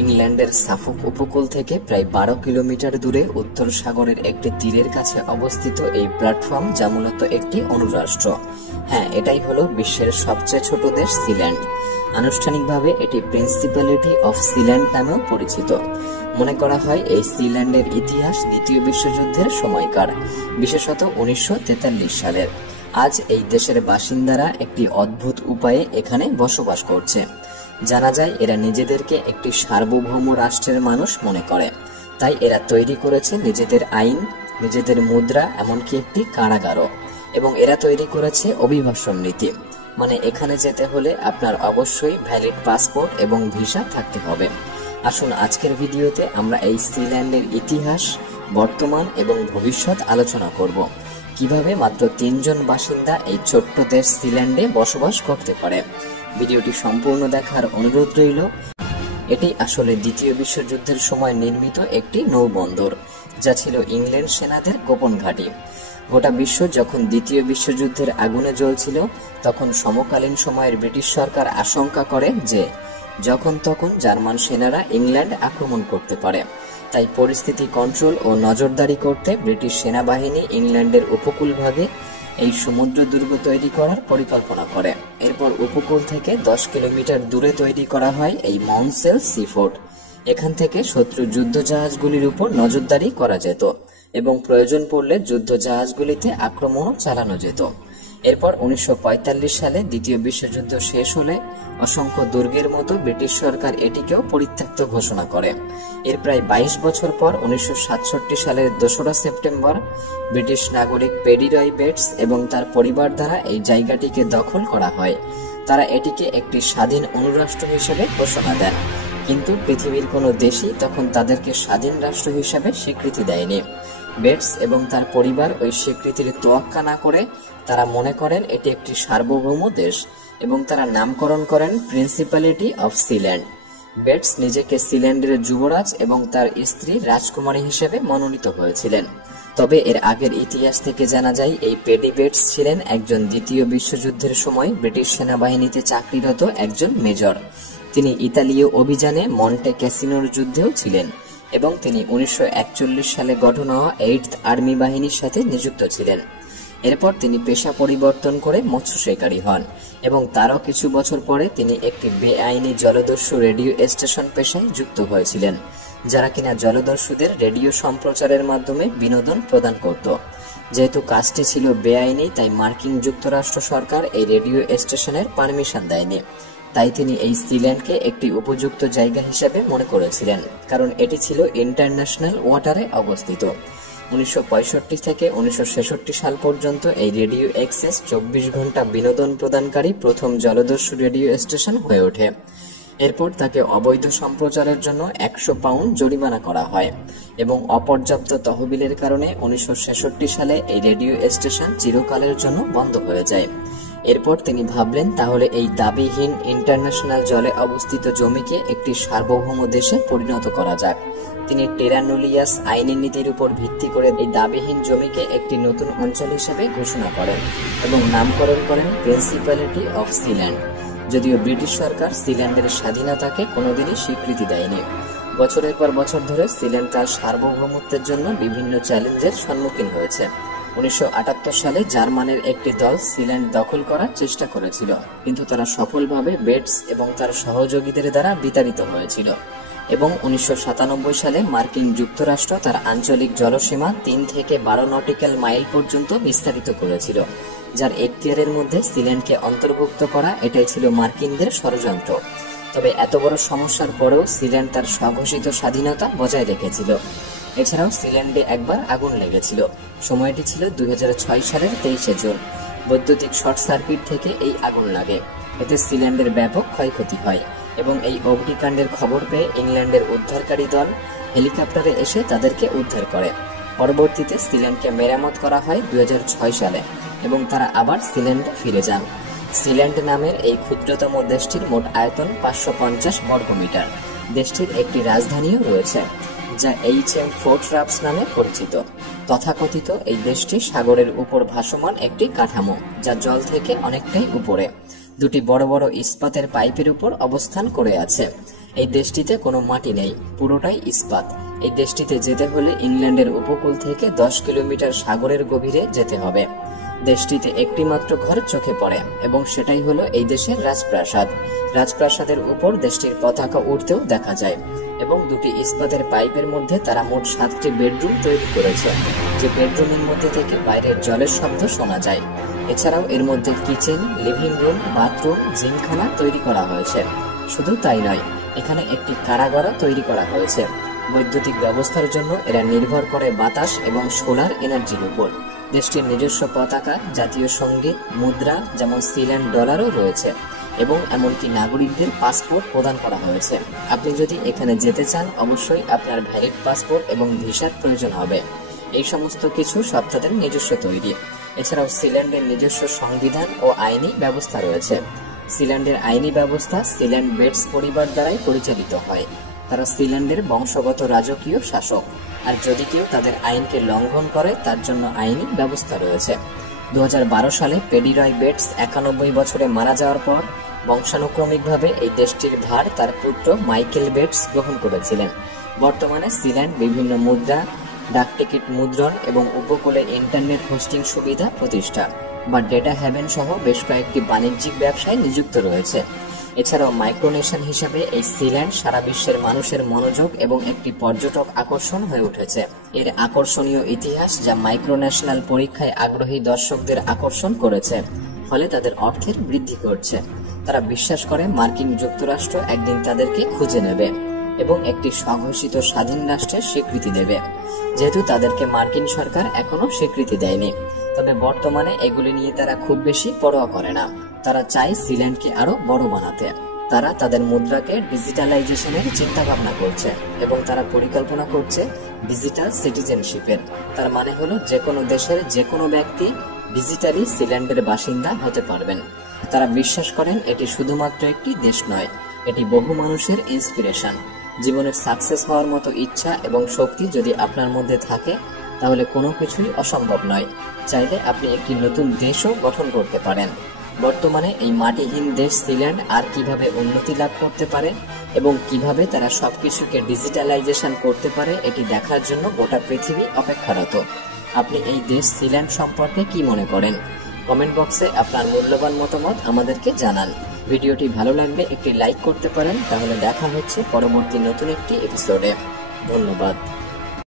ইংল্যান্ডের সাফক উপকূল থেকে প্রায় 12 কিলোমিটার দূরে উত্তর সাগরের একটি তীরের কাছে অবস্থিত এই প্ল্যাটফর্ম, যা মূলত একটি অণুরাষ্ট্র। হ্যাঁ, এটাই হলো বিশ্বের সবচেয়ে ছোট দেশ সিল্যান্ড। আনুষ্ঠানিকভাবে এটি প্রিন্সিপ্যালিটি অফ সিল্যান্ড নামেও পরিচিত। মনে করা হয় এই সিল্যান্ডের ইতিহাস দ্বিতীয় বিশ্বযুদ্ধের সময়কার, বিশেষত 1943 সালের। আজ এই দেশের বাসিন্দারা একটি অদ্ভুত উপায়ে এখানে বসবাস করছে। জানা যায় এরা নিজেদেরকে একটি সার্বভৌম রাষ্ট্রের মানুষ মনে করে, তাই এরা তৈরি করেছে নিজেদের আইন, নিজেদের মুদ্রা, এমনকি একটি কারাগারও। এবং এরা তৈরি করেছে অভিবাসন নীতি, মানে এখানে যেতে হলে আপনার অবশ্যই ভ্যালিড পাসপোর্ট এবং ভিসা থাকতে হবে। আসুন আজকের ভিডিওতে আমরা এই সিল্যান্ডের ইতিহাস, বর্তমান এবং ভবিষ্যৎ আলোচনা করব। কিভাবে মাত্র 3 জন বাসিন্দা এই ছোট্ট দেশ সিল্যান্ডে বসবাস করতে পারে। ভিডিওটি সম্পূর্ণ দেখার অনুরোধ রইল। এটি আসলে দ্বিতীয় বিশ্বযুদ্ধের সময় নির্মিত একটি নৌবন্দর, যা ছিল ইংল্যান্ড সেনাদের গোপন ঘাঁটি। গোটা বিশ্ব যখন দ্বিতীয় বিশ্বযুদ্ধের আগুনে জ্বলছিল, তখন সমকালীন সময়ের ব্রিটিশ সরকার আশঙ্কা করে যে যখন তখন জার্মান সেনারা ইংল্যান্ড আক্রমণ করতে পারে। তাই পরিস্থিতি কন্ট্রোল ও নজরদারি করতে ব্রিটিশ সেনাবাহিনী ইংল্যান্ডের উপকূলভাগে এই সমুদ্র দুর্গ তৈরি করার পরিকল্পনা করে। এরপর উপকূল থেকে 10 কিলোমিটার দূরে তৈরি করা হয় এই মাউন্টসেল সি ফোর্ট। এখান থেকে শত্রু যুদ্ধ জাহাজগুলির উপর নজরদারি করা যেত এবং প্রয়োজন পড়লে যুদ্ধ জাহাজগুলিতে আক্রমণও চালানো যেত। এরপর 1945 সালে দ্বিতীয় বিশ্বযুদ্ধ শেষ হলে অসংখ্য দুর্গের মতো ব্রিটিশ সরকার এটিকেও পরিত্যক্ত ঘোষণা করে। এর প্রায় 22 বছর পর 1967 সালের 2রা সেপ্টেম্বর ব্রিটিশ নাগরিক পেডি রয় বেটস এবং তার পরিবার দ্বারা এই জায়গাটিকে দখল করা হয়। তারা এটিকে একটি স্বাধীন অণুরাষ্ট্র হিসেবে ঘোষণা দেন, কিন্তু পৃথিবীর কোনো দেশই তখন তাদেরকে স্বাধীন রাষ্ট্র হিসেবে স্বীকৃতি দেয়নি। বেটস এবং তার পরিবার ওই স্বীকৃতির তোয়াক্কা না করে তারা মনে করেন এটি একটি সার্বভৌম দেশ এবং তারা নামকরণ করেন প্রিন্সিপ্যালিটি অফ সিল্যান্ড। বেটস নিজেকে সিল্যান্ডের যুবরাজ এবং তার স্ত্রী রাজকুমারী হিসেবে মনোনীত হয়েছিলেন। তবে এর আগের ইতিহাস থেকে জানা যায় এই পেডি বেটস ছিলেন একজন দ্বিতীয় বিশ্বযুদ্ধের সময় ব্রিটিশ সেনাবাহিনীতে চাকরিরত একজন মেজর। তিনি ইতালীয় অভিযানে মন্টে ক্যাসিনোর যুদ্ধেও ছিলেন এবং তিনি 1941 সালে গঠন হওয়া 8th আর্মি বাহিনীর সাথে নিযুক্ত ছিলেন। এরপর তিনি পেশা পরিবর্তন করে মৎস্য শিকারী হন এবং তারও কিছু বছর পরে তিনি একটি বেআইনি জলদস্যু রেডিও স্টেশন পেশায় যুক্ত হয়েছিলেন, যারা কিনা জলদস্যুদের রেডিও সম্প্রচারের মাধ্যমে বিনোদন প্রদান করত। যেহেতু কাজটি ছিল বেআইনি, তাই মার্কিন যুক্তরাষ্ট্র সরকার এই রেডিও স্টেশনের পারমিশন দেয়নি। তাই তিনি এই সিল্যান্ডকে একটি উপযুক্ত জায়গা হিসেবে মনে করেছিলেন, কারণ এটি ছিল ইন্টারন্যাশনাল ওয়াটারে অবস্থিত। 1965 থেকে 1966 সাল পর্যন্ত এই রেডিও এক্সেস 24 ঘন্টা বিনোদন প্রদানকারী প্রথম জলদস্যু রেডিও স্টেশন হয়ে ওঠে। এরপর তাকে অবৈধ সম্প্রচারের জন্য 100 পাউন্ড জরিমানা করা হয় এবং অপর্যাপ্ত তহবিলের কারণে 1966 সালে এই রেডিও স্টেশন চিরকালের জন্য বন্ধ হয়ে যায়। এরপর তিনি ভাবলেন তাহলে এই দাবিহীন ইন্টারন্যাশনাল জলে অবস্থিত জমিকে একটি সার্বভৌম দেশে পরিণত করা যাক। তিনি টেরানুলিয়াস আইনি নীতির উপর ভিত্তি করে এই দাবিহীন জমিকে একটি নতুন অঞ্চল হিসেবে ঘোষণা করেন এবং নামকরণ করেন প্রিন্সিপ্যালিটি অফ সিল্যান্ড। যদিও ব্রিটিশ সরকার সিল্যান্ডের স্বাধীনতাকে কোনোদিনই স্বীকৃতি দেয়নি। বছরের পর বছর ধরে সিল্যান্ড তার সার্বভৌমত্বের জন্য বিভিন্ন চ্যালেঞ্জের সম্মুখীন হয়েছে। 1978 সালে জার্মানের একটি দল সিল্যান্ড দখল করার চেষ্টা করেছিল, কিন্তু তারা সফলভাবে বেটস এবং তার সহযোগীদের দ্বারা বিতাড়িত হয়েছিল। এবং 1997 সালে মার্কিন যুক্তরাষ্ট্র তার আঞ্চলিক জলসীমা 3 থেকে 12 নটিক্যাল মাইল পর্যন্ত বিস্তারিত করেছিল, যার এখতিয়ারের মধ্যে সিল্যান্ডকে অন্তর্ভুক্ত করা এটাই ছিল মার্কিনদের ষড়যন্ত্র। তবে এত বড় সমস্যার পরেও সিল্যান্ড তার স্বঘোষিত স্বাধীনতা বজায় রেখেছিল। এছাড়াও সিল্যান্ডে একবার আগুন লেগেছিল। সময়টি ছিল 2006 সালের 23 জুন। বৈদ্যুতিক শর্ট সার্কিট থেকে এই আগুন লাগে। এতে সিল্যান্ডের ব্যাপক ক্ষয়ক্ষতি হয় এবং এই অগ্নিকাণ্ডের খবর পেয়ে ইংল্যান্ডের উদ্ধারকারী দল হেলিকপ্টারে এসে তাদেরকে উদ্ধার করে। পরবর্তীতে সিল্যান্ডকে মেরামত করা হয় 2006 সালে এবং তারা আবার সিল্যান্ডে ফিরে যান। সিল্যান্ড নামের এই ক্ষুদ্রতম দেশটির মোট আয়তন 550 বর্গমিটার। দেশটির একটি রাজধানীও রয়েছে, যা HM ফোর্ট রাপস নামে পরিচিত। তথাকথিত এই দেশটি সাগরের উপর ভাসমান একটি কাঠামো, যা জল থেকে অনেকটাই উপরে। দুটি বড় বড় ইস্পাতের পাইপের উপর অবস্থান করে আছে। এই দেশটিতে কোনো মাটি নেই, পুরোটাই ইস্পাত। এই দেশটিতে যেতে হলে ইংল্যান্ডের উপকূল থেকে 10 কিলোমিটার সাগরের গভীরে যেতে হবে। দেশটিতে একটি মাত্র ঘর চোখে পড়ে এবং সেটাই হলো এই দেশের রাজপ্রাসাদ। রাজপ্রাসাদের উপর দেশটির পতাকা উঠতেও দেখা যায় এবং দুটি ইস্পাতের পাইপের মধ্যে তারা মোট 7টি বেডরুম তৈরি করেছে, যে বেডরুমের মধ্যে থেকে বাইরের জলের শব্দ শোনা যায়। এছাড়াও এর মধ্যে kitchen, living room, bathroom, gymkhana তৈরি করা হয়েছে। শুধু তাই নয়, এখানে একটি কারাগারও তৈরি করা হয়েছে। বৈদ্যুতিক ব্যবস্থার জন্য এরা নির্ভর করে বাতাস এবং সোলার এনার্জির উপর। দেশটির নিজস্ব পতাকা, জাতীয় সঙ্গীত, মুদ্রা যেমন সিল্যান্ড ডলারও রয়েছে এবং এমনকি নাগরিকদের পাসপোর্ট প্রদান করা হয়েছে। আপনি যদি এখানে যেতে চান, অবশ্যই আপনার ভ্যালিড পাসপোর্ট এবং ভিসার প্রয়োজন হবে। এই সমস্ত কিছু সব তাদের নিজস্ব তৈরি। এছাড়াও সিল্যান্ডের নিজস্ব সংবিধান ও আইনি ব্যবস্থা রয়েছে। সিল্যান্ডের আইনি ব্যবস্থা সিল্যান্ড বেটস পরিবার দ্বারাই পরিচালিত হয়। তারা সিল্যান্ডের বংশগত রাজকীয় শাসক, আর যদি কেউ তাদের আইনকে লঙ্ঘন করে তার জন্য আইনি ব্যবস্থা রয়েছে। 2012 সালে পেডি রয় বেটস 91 বছরে মারা যাওয়ার পর বংশানুক্রমিকভাবে এই দেশটির ভার তার পুত্র মাইকেল বেটস গ্রহণ করেছিলেন। বর্তমানে সিল্যান্ড বিভিন্ন মুদ্রা, ডাকটিকিট মুদ্রণ এবং উপকূলে ইন্টারনেট হোস্টিং সুবিধা প্রতিষ্ঠা বা ডেটা হ্যাভেন সহ বেশ কয়েকটি বাণিজ্যিক ব্যবসায় নিযুক্ত রয়েছে। এছাড়াও মাইক্রোনেশন হিসাবে এই সিল্যান্ড সারা বিশ্বের মানুষের মনোযোগ এবং একটি পর্যটক আকর্ষণ হয়ে উঠেছে। এর আকর্ষণীয় ইতিহাস যা মাইক্রোন্যাশনাল পরীক্ষায় আগ্রহী দর্শকদের আকর্ষণ করেছে, ফলে তাদের অর্থের বৃদ্ধি করছে। তারা বিশ্বাস করে মার্কিন যুক্তরাষ্ট্র একদিন তাদেরকে খুঁজে নেবে এবং একটি স্বঘোষিত স্বাধীন রাষ্ট্রের স্বীকৃতি দেবে, যেহেতু তাদেরকে মার্কিন সরকার এখনো স্বীকৃতি দেয়নি। তবে বর্তমানে এগুলি নিয়ে তারা খুব বেশি পরোয়া করে না। তারা চায় সিল্যান্ডকে আরো বড় বানাতে। তারা তাদের মুদ্রাকে ডিজিটালাইজেশনের চিন্তা ভাবনা করছে এবং তারা পরিকল্পনা করছে ডিজিটাল সিটিজেনশিপের। তার মানে হলো যে কোনো দেশের যে কোনো ব্যক্তি ডিজিটালি সিল্যান্ডের বাসিন্দা হতে পারবেন। তারা বিশ্বাস করেন এটি শুধুমাত্র একটি দেশ নয়, এটি বহু মানুষের ইন্সপিরেশন। জীবনের সাকসেস হওয়ার মতো ইচ্ছা এবং শক্তি যদি আপনার মধ্যে থাকে, তাহলে কোনো কিছুই অসম্ভব নয়। চাইলে আপনি একটি নতুন দেশও গঠন করতে পারেন। বর্তমানে এই মাটিহীন দেশ সিল্যান্ড আর কিভাবে উন্নতি লাভ করতে পারে এবং কিভাবে তারা সবকিছুকে ডিজিটালাইজেশন করতে পারে, এটি দেখার জন্য গোটা পৃথিবী অপেক্ষারত। আপনি এই দেশ সিল্যান্ড সম্পর্কে কি মনে করেন? কমেন্ট বক্সে আপনার মূল্যবান মতামত আমাদেরকে জানান। ভিডিওটি ভালো লাগলে একটি লাইক করতে পারেন। তাহলে দেখা হচ্ছে পরবর্তী নতুন একটি এপিসোডে। ধন্যবাদ।